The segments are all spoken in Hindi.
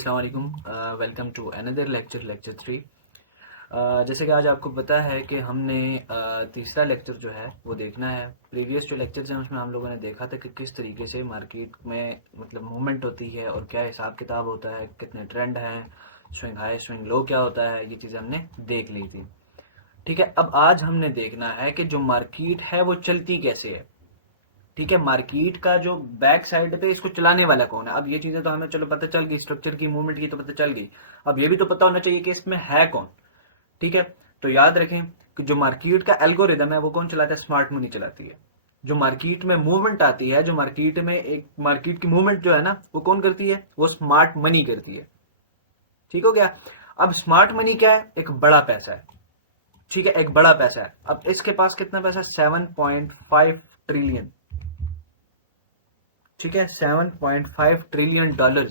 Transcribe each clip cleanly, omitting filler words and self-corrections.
अस्सलाम वालेकुम। Welcome to another lecture 3। जैसे कि आज आपको पता है कि हमने तीसरा लेक्चर जो है वो देखना है। प्रीवियस जो लेक्चर्स हैं उसमें हम लोगों ने देखा था कि किस तरीके से मार्केट में मतलब मूवमेंट होती है और क्या हिसाब किताब होता है, कितने ट्रेंड हैं, स्विंग हाई स्विंग लो क्या होता है, ये चीज़ें हमने देख ली थी। ठीक है, अब आज हमने देखना है कि जो मार्केट है वो चलती कैसे है। ठीक है, मार्केट का जो बैक साइड पे इसको चलाने वाला कौन है। अब ये चीजें तो हमें चलो पता चल गई, स्ट्रक्चर की मूवमेंट की तो पता चल गई। अब ये भी तो पता होना चाहिए कि इसमें है कौन। ठीक है, तो याद रखें कि जो मार्केट का एल्गोरिदम है वो कौन चलाता है, स्मार्ट मनी चलाती है। जो मार्केट में मूवमेंट आती है, जो मार्केट में एक मार्केट की मूवमेंट जो है ना वो कौन करती है, वो स्मार्ट मनी करती है। ठीक हो गया। अब स्मार्ट मनी क्या है, एक बड़ा पैसा है। ठीक है, एक बड़ा पैसा है। अब इसके पास कितना पैसा, 7.5 ट्रिलियन। ठीक है, 7.5 ट्रिलियन डॉलर।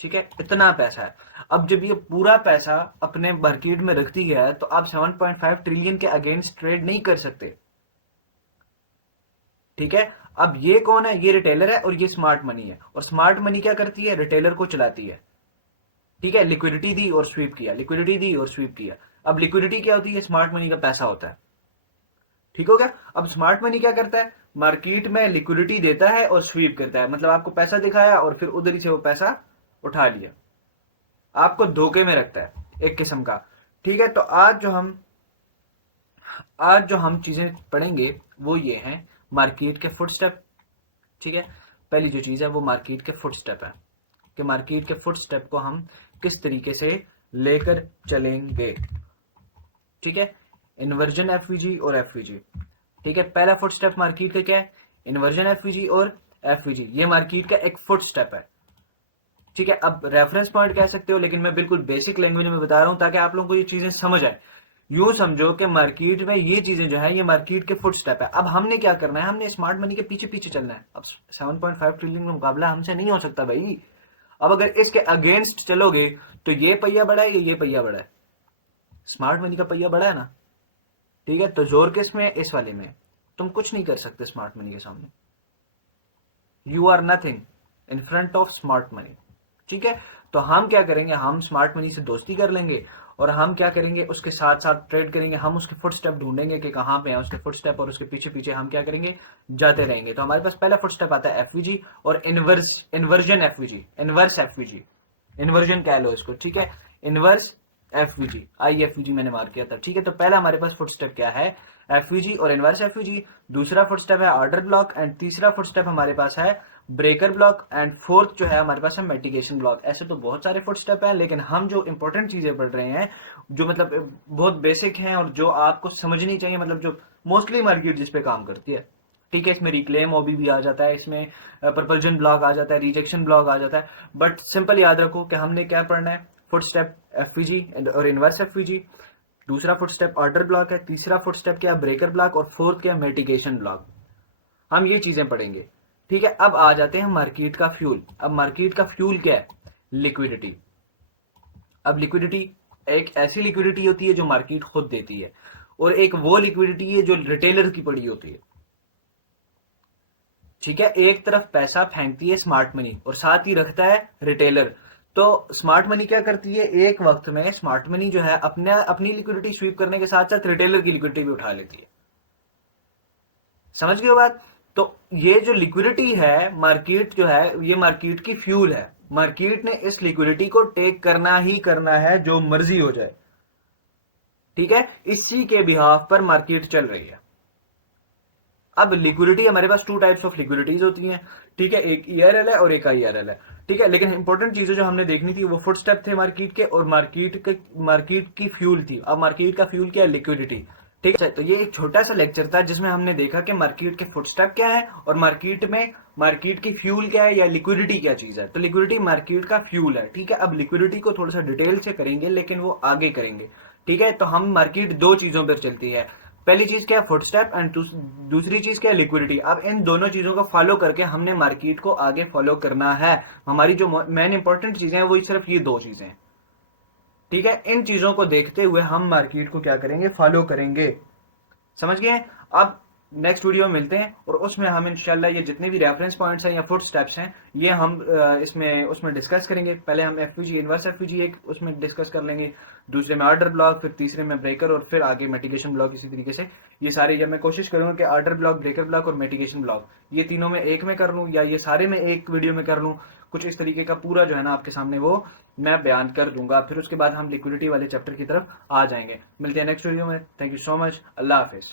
ठीक है, इतना पैसा है। अब जब ये पूरा पैसा अपने मार्केट में रखती है तो आप 7.5 ट्रिलियन के अगेंस्ट ट्रेड नहीं कर सकते। ठीक है, अब ये कौन है, ये रिटेलर है और ये स्मार्ट मनी है। और स्मार्ट मनी क्या करती है, रिटेलर को चलाती है। ठीक है, लिक्विडिटी दी और स्वीप किया, लिक्विडिटी दी और स्वीप किया। अब लिक्विडिटी क्या होती है, स्मार्ट मनी का पैसा होता है। ठीक हो गया। अब स्मार्ट मनी क्या करता है, मार्केट में लिक्विडिटी देता है और स्वीप करता है। मतलब आपको पैसा दिखाया और फिर उधर ही से वो पैसा उठा लिया, आपको धोखे में रखता है एक किस्म का। ठीक है, तो आज जो हम चीजें पढ़ेंगे वो ये हैं मार्केट के फुटस्टेप। ठीक है, पहली जो चीज है वो मार्केट के फुटस्टेप है कि मार्केट के फुटस्टेप को हम किस तरीके से लेकर चलेंगे। ठीक है, इन्वर्जन एफवीजी और एफवीजी। ठीक है, पहला फुटस्टेप मार्केट का क्या है, इन्वर्जन एफवीजी और एफवीजी। ये मार्केट का एक फुटस्टेप है। ठीक है, अब रेफरेंस पॉइंट कह सकते हो, लेकिन मैं बिल्कुल बेसिक लैंग्वेज में बता रहा हूं ताकि आप लोगों को ये चीजें समझ आए। यूं समझो कि मार्केट में ये चीजें जो है ये मार्केट के फुटस्टेप है। अब हमने क्या करना है, हमने स्मार्ट मनी के पीछे पीछे चलना है। अब 7.5 ट्रिलियन का मुकाबला हमसे नहीं हो सकता भाई। अब अगर इसके अगेंस्ट चलोगे तो ये पहिया बड़ा है, ये पहिया बड़ा है, स्मार्ट मनी का पहिया बड़ा है ना। ठीक है, तो जोर किस में है, इस वाले में। तुम कुछ नहीं कर सकते स्मार्ट मनी के सामने। You are nothing in front of smart money. ठीक है, तो हम क्या करेंगे, हम स्मार्ट मनी से दोस्ती कर लेंगे और हम क्या करेंगे, उसके साथ साथ ट्रेड करेंगे। हम उसके फुटस्टेप ढूंढेंगे कि कहां पे है उसके फुटस्टेप, और उसके पीछे पीछे हम क्या करेंगे, जाते रहेंगे। तो हमारे पास पहला फुटस्टेप आता है एफवीजी और inversion FVG, inverse FVG, inversion कह लो इसको। ठीक है, इनवर्स एफवीजी, IFVG मैंने मार्क किया था। ठीक है, तो पहला हमारे पास फुटस्टेप क्या है, एफवीजी और इनवर्स एफवीजी। दूसरा फुटस्टेप है ऑर्डर ब्लॉक एंड तीसरा फुटस्टेप हमारे पास है ब्रेकर ब्लॉक एंड फोर्थ जो है हमारे पास है मिटिगेशन ब्लॉक। ऐसे तो बहुत सारे फुटस्टेप हैं, लेकिन हम जो इंपॉर्टेंट चीजें पढ़ रहे हैं जो मतलब बहुत बेसिक हैं और जो आपको समझनी चाहिए, मतलब जो मोस्टली मार्केट जिस पे काम करती है। ठीक है, इसमें रिक्लेम ओबी भी आ जाता है, इसमें प्रपल्जन ब्लॉक आ जाता है, रिजेक्शन ब्लॉक आ जाता है। बट सिंपल याद रखो कि हमने क्या पढ़ना है, फुटस्टेप एफवीजी और इनवर्स एफवीजी। दूसरा फुटस्टेप ऑर्डर ब्लॉक है, तीसरा फुटस्टेप क्या ब्रेकर ब्लॉक और फोर्थ क्या मिटिगेशन ब्लॉक। हम ये चीजें पढ़ेंगे। ठीक है, अब आ जाते हैं मार्केट का फ्यूल। अब मार्केट का फ्यूल क्या है, लिक्विडिटी। अब लिक्विडिटी एक ऐसी लिक्विडिटी होती है जो मार्केट खुद देती है, और एक वो लिक्विडिटी है जो रिटेलर की पड़ी होती है। ठीक है, एक तरफ पैसा फेंकती है स्मार्ट मनी और साथ ही रखता है रिटेलर। तो स्मार्ट मनी क्या करती है, एक वक्त में स्मार्ट मनी जो है अपनी लिक्विडिटी स्वीप करने के साथ साथ रिटेलर की लिक्विडिटी भी उठा लेती है। समझ गए बात। तो ये जो लिक्विडिटी है, मार्केट जो है ये मार्केट की फ्यूल है। मार्केट ने इस लिक्विडिटी को टेक करना ही करना है, जो मर्जी हो जाए। ठीक है, इसी के बिहाफ पर मार्केट चल रही है। अब लिक्विडिटी हमारे पास टू टाइप्स ऑफ लिक्विडिटीज होती हैं। ठीक है, एक ERL है और एक IRL है। ठीक है, लेकिन इंपॉर्टेंट चीजें जो हमने देखनी थी वो फुटस्टेप थे मार्केट के, और मार्केट की फ्यूल थी। अब मार्केट का फ्यूल क्या है, लिक्विडिटी। ठीक है, तो ये एक छोटा सा लेक्चर था जिसमें हमने देखा कि मार्केट के फुटस्टेप क्या है और मार्केट में मार्केट की फ्यूल क्या है या लिक्विडिटी क्या चीज है। तो लिक्विडिटी मार्केट का फ्यूल है। ठीक है, अब लिक्विडिटी को थोड़ा सा डिटेल से करेंगे, लेकिन वो आगे करेंगे। ठीक है, तो हम मार्केट दो चीजों पर चलती है। पहली चीज क्या है, फुटस्टेप, एंड दूसरी चीज क्या है, लिक्विडिटी। अब इन दोनों चीजों को फॉलो करके हमने मार्केट को आगे फॉलो करना है। हमारी जो मेन इंपॉर्टेंट चीजें हैं वो सिर्फ ये दो चीजें हैं। ठीक है, इन चीजों को देखते हुए हम मार्केट को क्या करेंगे, फॉलो करेंगे। समझ गए। अब नेक्स्ट वीडियो में मिलते हैं और उसमें हम इंशाल्लाह ये जितने भी रेफरेंस पॉइंट्स हैं या फुट स्टेप्स हैं ये हम उसमें डिस्कस करेंगे। पहले हम एफपीजी इनवर्स एफपीजी एक उसमें डिस्कस कर लेंगे, दूसरे में आर्डर ब्लॉक, फिर तीसरे में ब्रेकर और फिर आगे मिटिगेशन ब्लॉक। इसी तरीके से ये सारे, या मैं कोशिश करूंगा कि आर्डर ब्लॉक, ब्रेकर ब्लॉक और मिटिगेशन ब्लॉक ये तीनों में एक में कर लूं या ये सारे में एक वीडियो में कर लूं। कुछ इस तरीके का पूरा जो है ना आपके सामने वो मैं बयान कर दूंगा। फिर उसके बाद हम लिक्विडिटी वाले चैप्टर की तरफ आ जाएंगे। मिलते हैं नेक्स्ट वीडियो में। Thank you so much. Allah Hafiz.